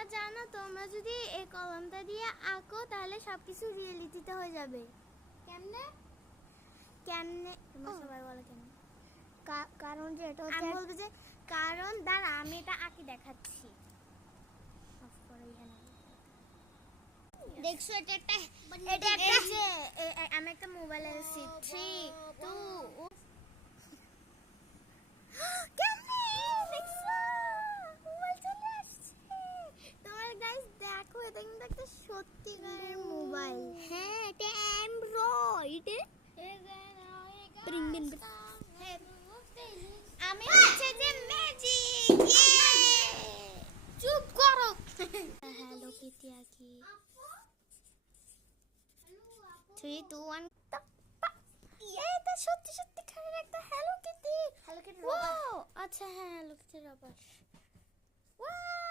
তোমরা জানো তোমরা যদি এই কলমটা দিয়ে আঁকো তাহলে সবকিছু রিয়েলিটিতে হয়ে যাবে। কেমনে কেমনে তোমরা সবাই বলো কেমনে? কারণ যে এটা আমি বলবো যে কারণ দাঁড়া আমি এটা আঁকি দেখাচ্ছি। অফ করো এখানে। দেখছো এটা একটা যে আমি একটা মোবাইল এনেছি 3 2 কেমনে দেখছো মোবাইল চলে আসছে। তোমার গাইস দেখো এটা কিন্তু একটা সত্যিকারের মোবাইল। হ্যাঁ এটা অ্যান্ড্রয়েড। আমি হচ্ছে যে ম্যাজিক। চুপ করো। হ্যালো কিটি আকি 3 2 1 এটা সত্যি সত্যি খালি একটা hello Kitty. Hello Kitty rubber. আচ্ছা হ্যাঁ হ্যালো কিটি রবার। ওয়াও